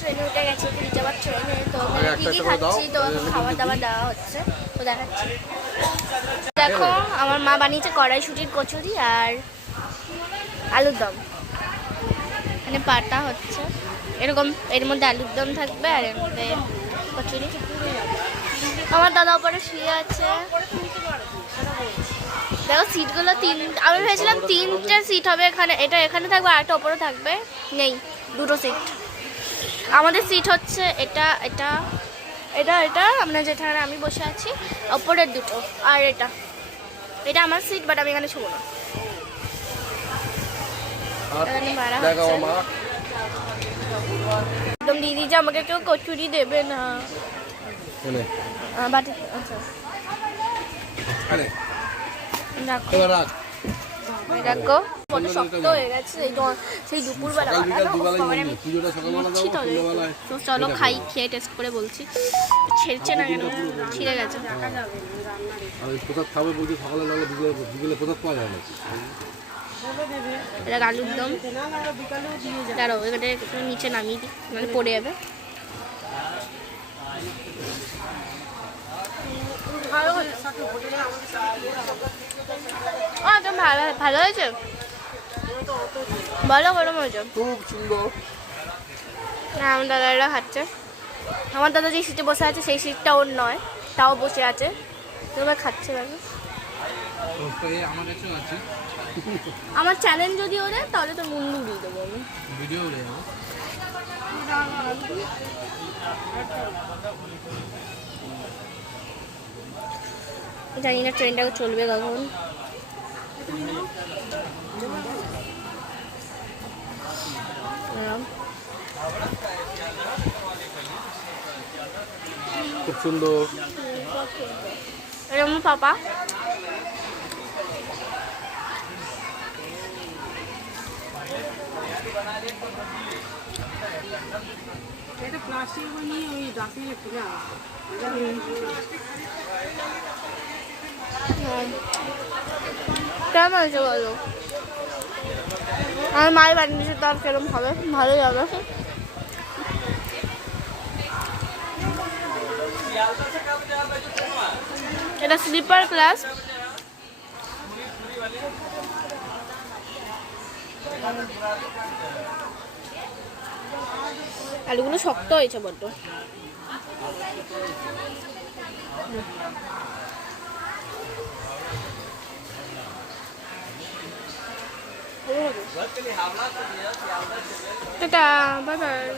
ট্রেনে উঠে গেছি, পুরী যাওয়ার ট্রেনে। তো কি কি খাচ্ছি, তো খাওয়া দাওয়া দেওয়া হচ্ছে, তো দেখাচ্ছি। দেখো আমার মা বানিয়েছে কড়াইশুঁটির কচুরি আর আলুর দম। মানে পাটা হচ্ছে এরকম, এর মধ্যে আলুর দম থাকবে আর এর মধ্যে কচুরি। আমার দাদা ওপরে শুয়ে আছে। দেখো সিটগুলো আমি ভেবেছিলাম 3টে সিট হবে এখানে, এটা এখানে থাকবে আর একটা ওপরে থাকবে, নেই, 2টো সিট। আমাদের সিট হচ্ছে এটা এটা এটা এটা আমরা যেখানে আমি বসে আছি, ওপরের 2টো, আর এটা এটা আমার সিট, বাট আমি এখানে শুবো না। একদম দিদি যে আমাকে কেউ কচুরি দেবে না। বাটি আচ্ছা দেখো কত শক্ত হয়ে গেছে, সেই দুপুরবেলা তো চলো খাই, খেয়ে টেস্ট করে বলছি। ছেড়ছে না কেন, ছিঁড়ে গেছে। এটা আলুর দম, দাঁড়াও এখানে একটু নিচে নামিয়ে দিই, মানে পড়ে যাবে। ভালো ভালো হয়েছে, ভালো গরম হয়েছে, খুব সুন্দর। হ্যাঁ আমার দাদারা খাচ্ছে। আমার দাদা যে সিটে বসে আছে সেই সিটটা ওর নয়, তাও বসে আছে, তোমার খাচ্ছে। আমার চ্যানেল যদি ওরে তাহলে তো মুন্ডু দিয়ে দেবো আমি, ভিডিও জানি না ট্রেনটা চলবে কখন। খুব সুন্দর। এরকম পাপা এটা প্লাস্টিক বানিয়ে ওই ডাকিয়ে ফেলে কেমন আছে বলো? আমার মায়ের বানিয়েছে, তার কেরম হবে, ভালো যাবে। এটা স্লিপার ক্লাস। আলুগুলো শক্ত হয়েছে বড্ড। Tata, bye bye.